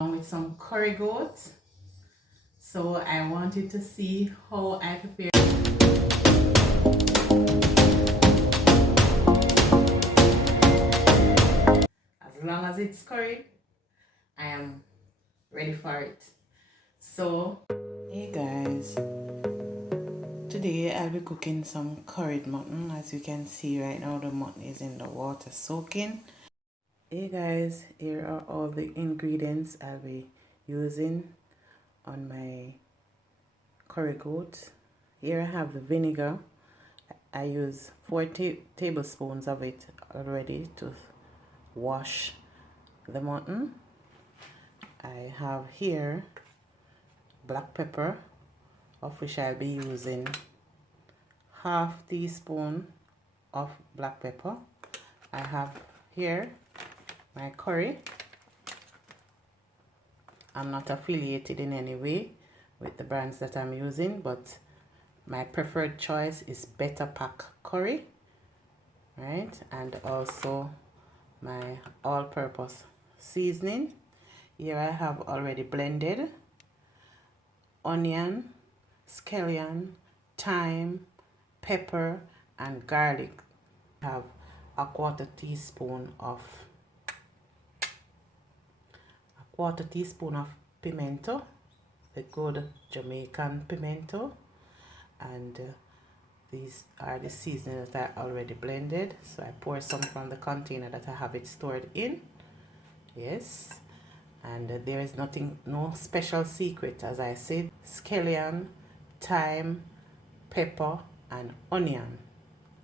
With some curry goat. So I wanted to see how I prepare. As long as it's curried, I am ready for it. So, hey guys, today I'll be cooking some curried mutton. As you can see right now, the mutton is in the water soaking. Hey guys, here are all the ingredients I'll be using on my curry goat. Here I have the vinegar. I use 4 tablespoons of it already to wash the mutton. I have here black pepper, of which I'll be using half teaspoon of black pepper. I have here my curry. I'm not affiliated in any way with the brands that I'm using, but my preferred choice is Betapac curry, right? And also my all-purpose seasoning. Here I have already blended onion, scallion, thyme, pepper, and garlic. I have a quarter teaspoon of pimento, the good Jamaican pimento, and these are the seasonings that I already blended. So I pour some from the container that I have it stored in. Yes, and there is no special secret. As I said, scallion, thyme, pepper, and onion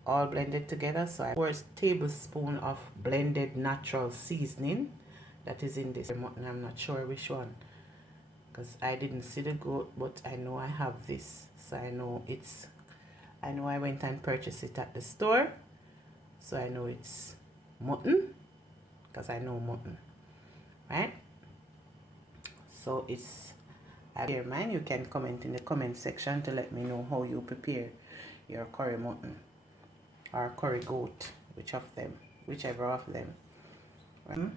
all blended together. So I pour a tablespoon of blended natural seasoning that is in this mutton. I'm not sure which one because I didn't see the goat, but I know I have this, so I know I went and purchased it at the store, so I know it's mutton because I know mutton, right? So it's your mind. You can comment in the comment section to let me know how you prepare your curry mutton or curry goat, whichever of them. Right?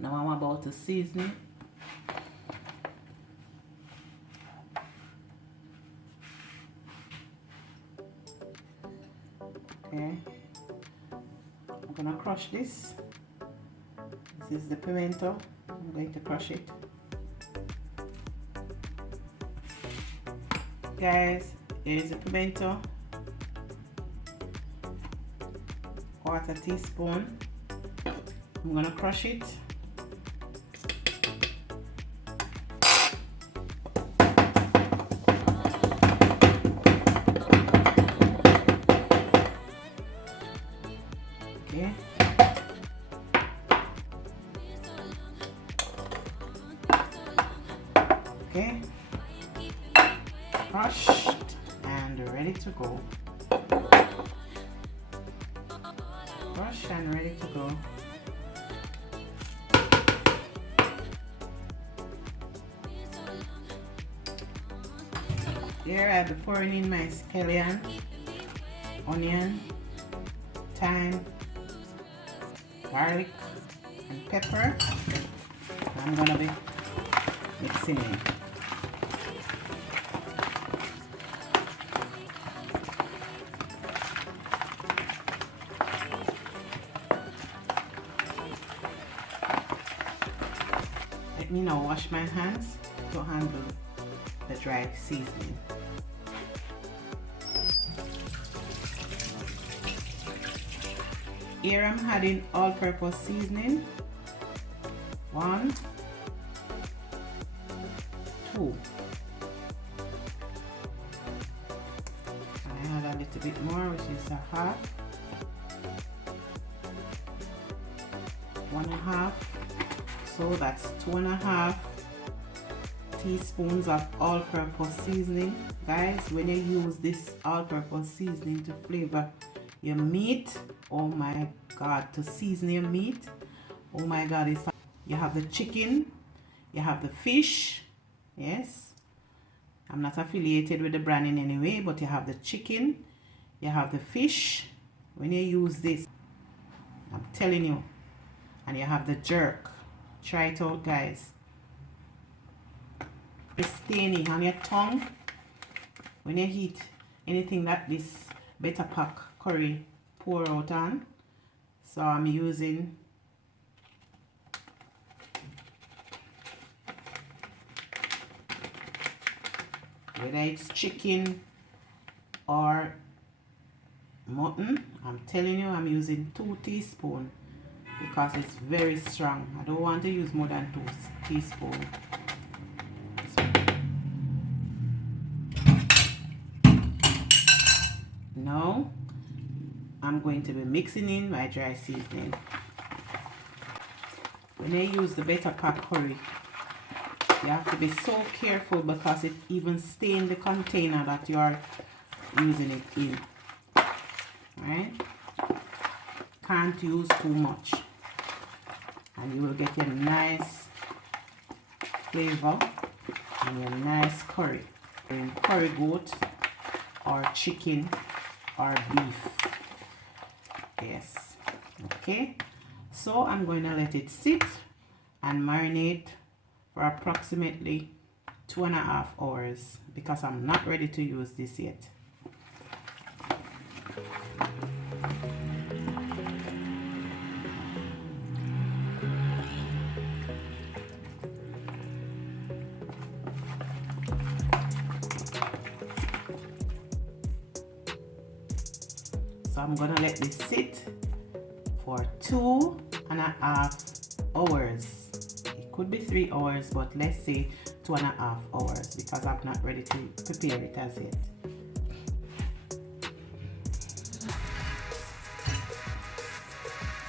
Now I'm about to season it. Okay, I'm gonna crush this. This is the pimento. I'm going to crush it. Guys, here is the pimento. Quarter teaspoon. I'm gonna crush it. Okay. Okay. Crushed and ready to go. Crushed and ready to go. Here I'll be pouring in my scallion, onion, thyme, garlic, and pepper. I'm gonna be mixing it. Let me now wash my hands to handle the dry seasoning. Here I'm adding all-purpose seasoning. 1, 2. I add a little bit more, which is a half. 1.5. So that's 2.5 teaspoons of all-purpose seasoning. Guys, when you use this all-purpose seasoning to flavor your meat, oh my god, to season your meat, oh my god, it's you have the chicken, you have the fish. Yes, I'm not affiliated with the brand in any way, but you have the chicken, you have the fish. When you use this, I'm telling you, and you have the jerk. Try it out, guys. It's staining on your tongue when you heat anything that this Betapac curry pour out on. So I'm using whether it's chicken or mutton. I'm telling you, I'm using 2 teaspoons because it's very strong. I don't want to use more than 2 teaspoons. Now I'm going to be mixing in my dry seasoning. When I use the Betapac curry, you have to be so careful because it even stains the container that you are using it in. Right? Can't use too much, and you will get a nice flavor and a nice curry. Curry goat or chicken or beef. Yes. Okay. So I'm going to let it sit and marinate for approximately 2.5 hours because I'm not ready to use this yet. So I'm gonna let this sit for 2.5 hours. It could be 3 hours, but let's say 2.5 hours because I'm not ready to prepare it as yet.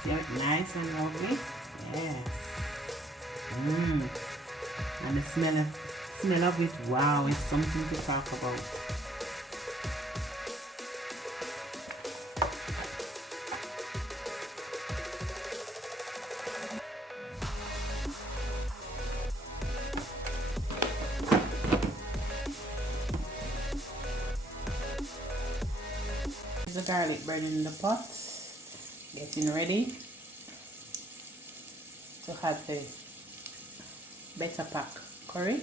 See how nice and lovely? Yes. And the smell of it, wow, is something to talk about. The garlic burning in the pot, getting ready to have the Betapac curry.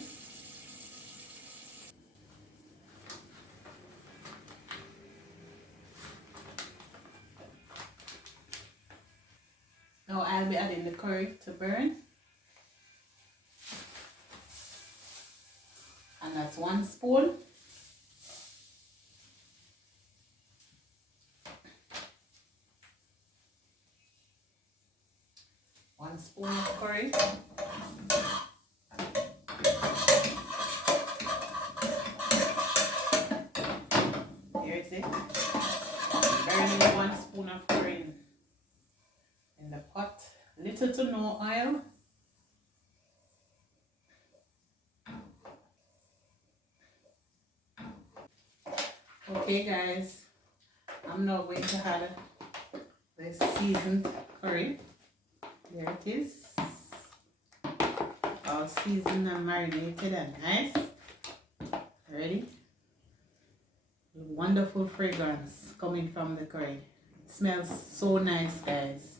Now I'll be adding the curry to burn, and that's 1 spoon. One spoon of curry. Here is it. Burning 1 spoon of curry in the pot. Little to no oil. Okay guys, I'm now going to add the seasoned curry. There it is. All seasoned and marinated and nice. Ready? Wonderful fragrance coming from the curry. It smells so nice, guys.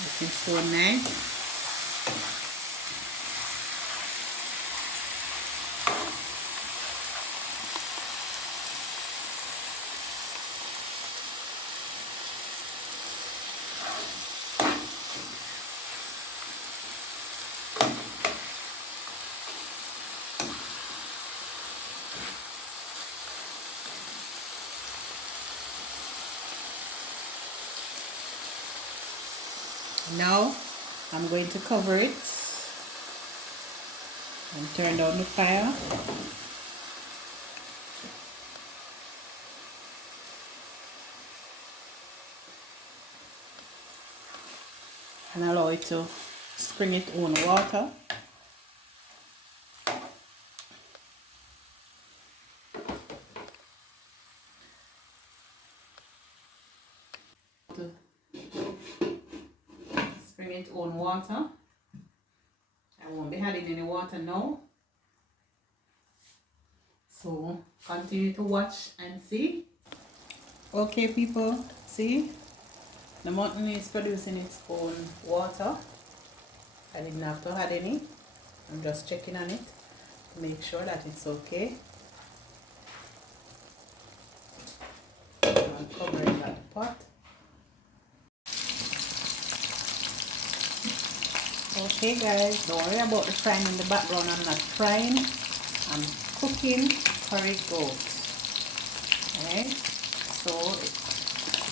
Looking so nice. Now I'm going to cover it And turn down the fire. And allow it to spring its own water. To spring its own water. I won't be adding any water now. So continue to watch and see. Okay people, see? The mutton is producing its own water. I didn't have to add any. I'm just checking on it to make sure that it's okay. I'm covering that pot. Okay guys, don't worry about the frying in the background. I'm not frying. I'm cooking curried goat. Alright, so it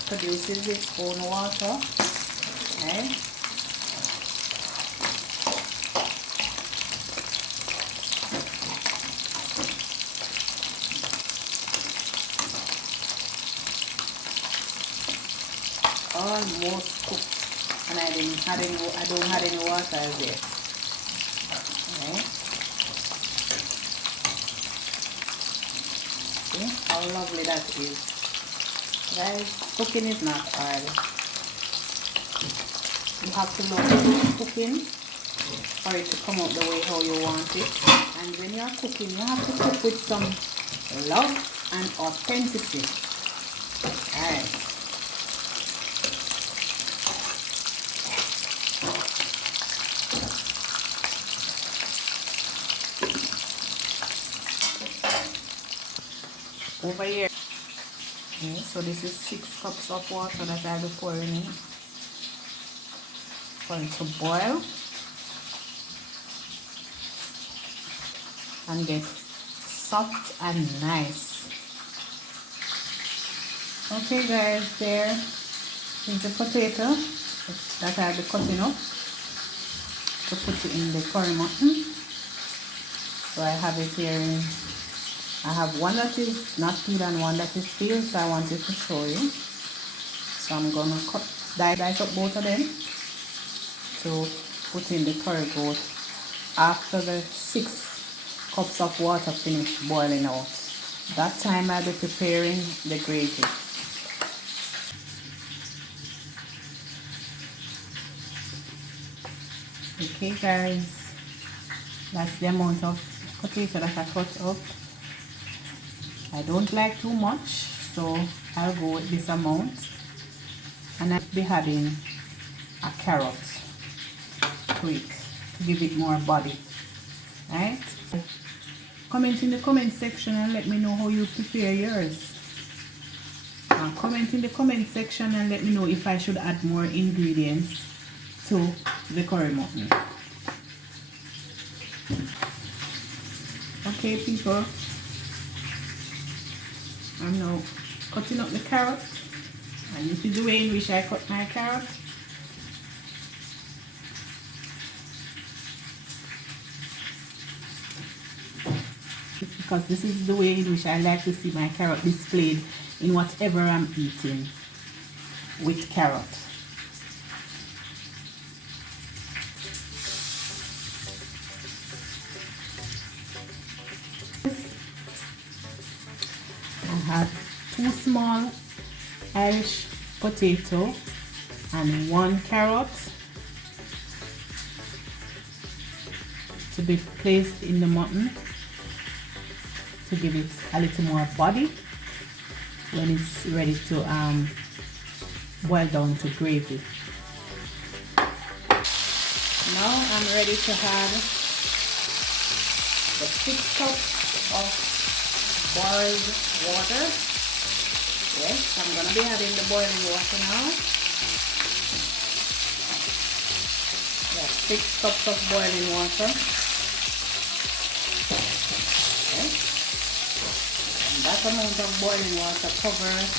produces its own water. Alright. Almost cooked, and I don't have any water as yet. Okay. See how lovely that is, guys. Cooking is not hard. You have to love cooking for it to come out the way how you want it. And when you are cooking, you have to cook with some love and authenticity. Alright. Over here. Okay, so this is 6 cups of water that I'll be pouring in for it to boil and get soft and nice. Okay guys, there is the potato that I'll be cutting up to put it in the curry mutton. So I have it here in, I have one that is not peeled and one that is peeled, so I wanted to show you. So I'm gonna dice up both of them to put in the curry goat after the 6 cups of water finish boiling out. That time I'll be preparing the gravy. Okay guys, that's the amount of potato that I cut up. I don't like too much, so I'll go with this amount. And I'll be adding a carrot to it to give it more body. Right? Comment in the comment section and let me know how you prepare yours. Comment in the comment section and let me know if I should add more ingredients to the curry mutton. Okay people, I'm now cutting up the carrot, and this is the way in which I cut my carrot. Because this is the way in which I like to see my carrot displayed in whatever I'm eating with carrot. I have 2 small Irish potato and 1 carrot to be placed in the mutton to give it a little more body when it's ready to boil down to gravy. Now I'm ready to add the 6 cups of boiled water. Yes, I'm gonna be adding the boiling water now. Yes, 6 cups of boiling water. Yes. And that amount of boiling water covers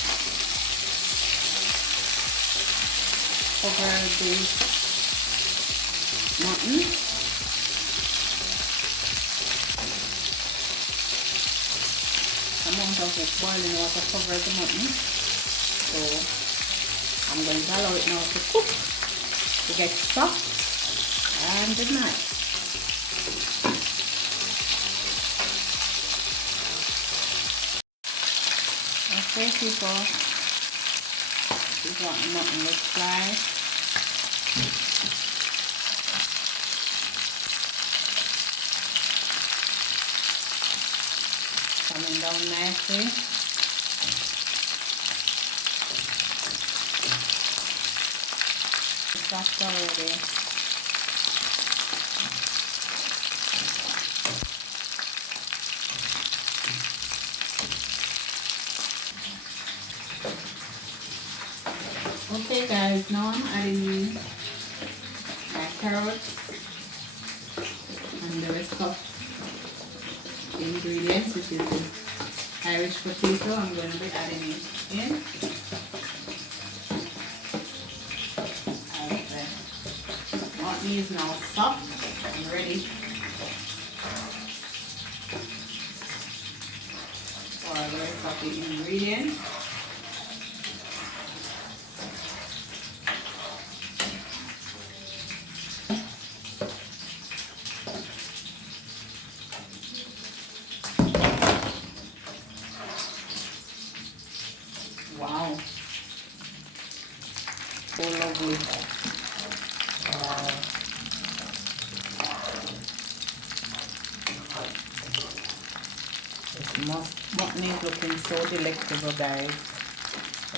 the mutton. amount of boiling water covers the mutton. So I'm going to allow it now to cook, to get soft and nice. Okay people, this is what the mutton looks like. Coming down nicely. It's soft already. Okay guys, now I'm adding in my carrots and the rest of the ingredients, which is the Irish potato. I'm going to be adding it in. And the mutton is now soft and ready for the rest of the ingredients. Wow, so lovely. Wow. This mutton is looking so delectable, guys.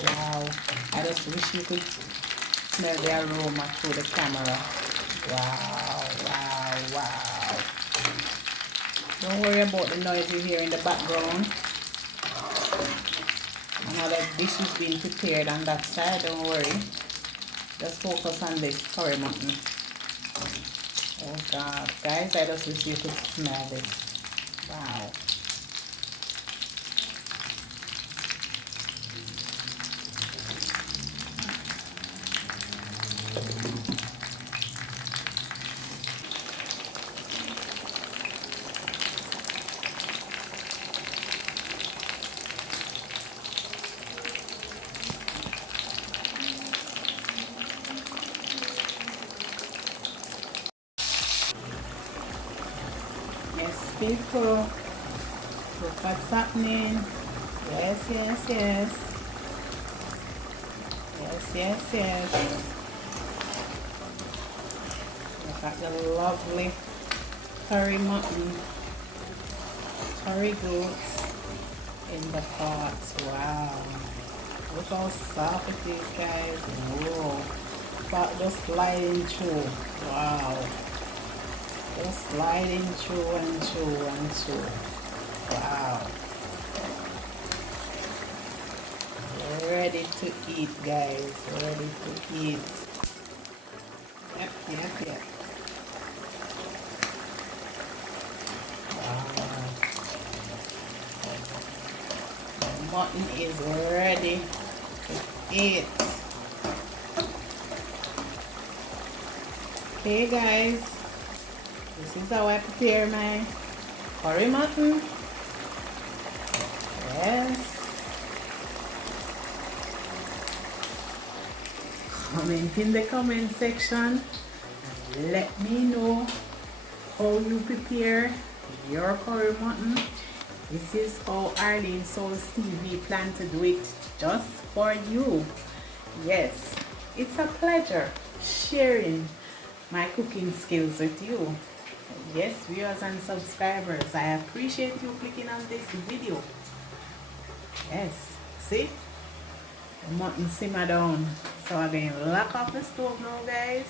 Wow, I just wish you could smell the aroma through the camera. Wow, wow, wow. Don't worry about the noise you hear in the background. Another dish is being prepared on that side, don't worry. Just focus on this curry mutton. Oh God, guys, I just wish you could smell this. Wow. Yes, people, look what's happening. Yes, yes, yes. Yes, yes, yes. Look at the lovely curry mutton, curry goats in the pot. Wow. Look how soft it is, guys. Whoa. But just sliding through. Wow. Just sliding through and through and through. Wow. Ready to eat, guys. Ready to eat. Yep, yep, yep. Wow. The mutton is ready to eat. Okay, guys. This is how I prepare my curry mutton. Yes. Comment in the comment section and let me know how you prepare your curry mutton. This is how Arlene SouLz TV plan to do it just for you. Yes, it's a pleasure sharing my cooking skills with you. Yes, viewers and subscribers, I appreciate you clicking on this video. Yes, see? The mutton simmer down. So I'm going to lock off the stove now, guys.